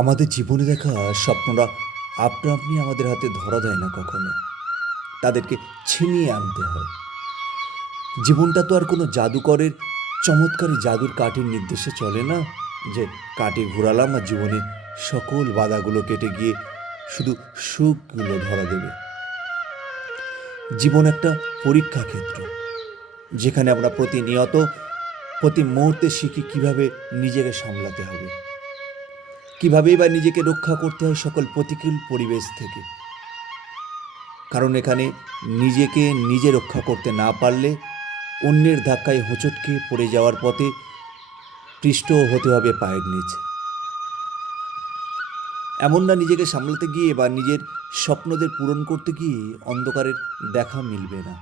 আমাদের জীবনে দেখা স্বপ্নরা আপনা আপনি আমাদের হাতে ধরা দেয় না কখনো। তাদেরকে ছিনিয়ে আনতে হয়। জীবনটা তো আর কোনো জাদুকরের চমৎকারী জাদুর কাঠির নির্দেশে চলে না, যে কাঠি ঘোরালাম আর জীবনে সকল বাধাগুলো কেটে গিয়ে শুধু সুখগুলো ধরা দেবে। জীবন একটা পরীক্ষা ক্ষেত্র, যেখানে আমরা প্রতিনিয়ত প্রতি মুহূর্তে শিখি কিভাবে নিজেকে সামলাতে হবে, কীভাবেই বা নিজেকে রক্ষা করতে হয় সকল প্রতিকূল পরিবেশ থেকে। কারণ এখানে নিজেকে নিজে রক্ষা করতে না পারলে অন্যের ধাক্কায় হোঁচট খেয়ে পড়ে যাওয়ার পথে পৃষ্ঠ হতে হবে পায়ের নিচে। এমন না নিজেকে সামলাতে গিয়ে বা নিজের স্বপ্নদের পূরণ করতে গিয়ে অন্ধকারের দেখা মিলবে না।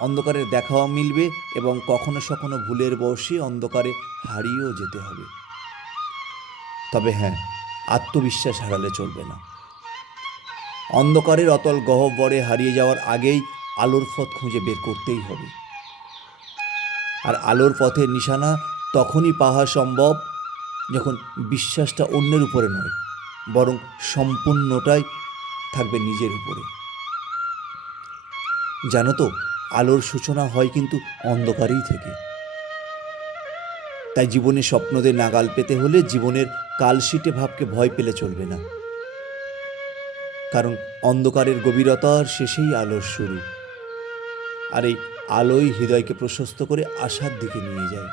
অন্ধকারের দেখাও মিলবে এবং কখনো সখনো ভুলের বশে অন্ধকারে হারিয়েও যেতে হবে। তবে হ্যাঁ, আত্মবিশ্বাস হারালে চলবে না। অন্ধকারের অতল গহ্বরে হারিয়ে যাওয়ার আগেই আলোর পথ খুঁজে বের করতেই হবে। আর আলোর পথের নিশানা তখনই পাওয়া সম্ভব যখন বিশ্বাসটা অন্যের উপরে নয়, বরং সম্পূর্ণটাই থাকবে নিজের উপরে। জানো তো, আলোর সূচনা হয় কিন্তু অন্ধকারেই থেকে। তাই জীবনে স্বপ্নদের নাগাল পেতে হলে জীবনের কালশিটে ভাবকে ভয় পেলে চলবে না। কারণ অন্ধকারের গভীরতার শেষেই আলোর শুরু। আর এই আলোই হৃদয়কে প্রশস্ত করে আশার দিকে নিয়ে যায়।